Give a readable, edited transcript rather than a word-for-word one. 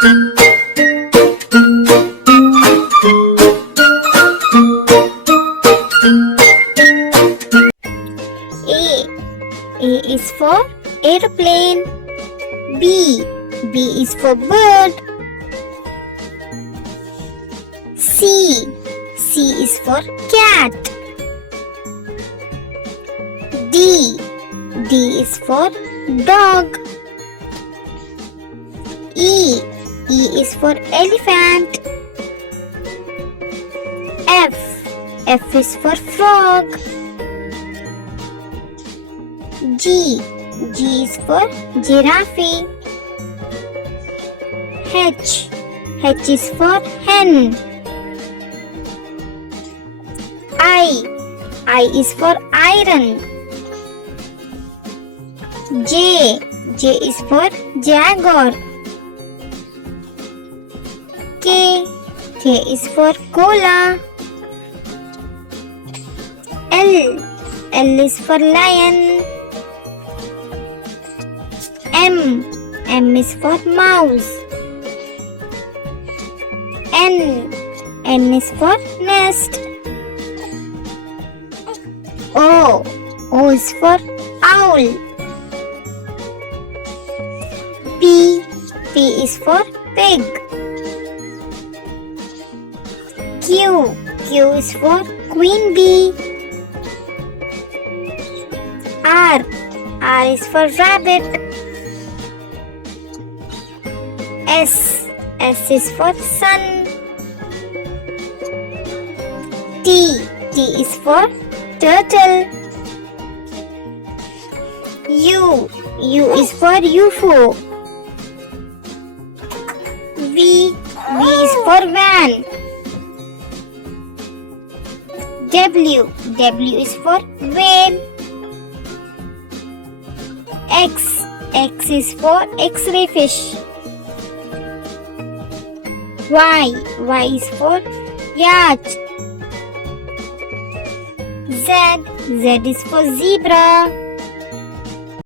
A is for airplane. B is for bird. C is for cat. D is for dog. E is for elephant. F is for frog. G is for giraffe. H is for hen. I is for iron. J is for jaguar. K is for koala. L is for lion. M is for mouse. N is for nest. O is for owl. P is for pig. Q is for queen bee. R is for rabbit. S is for sun. T is for turtle. U is for UFO. V is for van. W is for whale. X is for X-ray fish. Y is for yacht. Z is for zebra.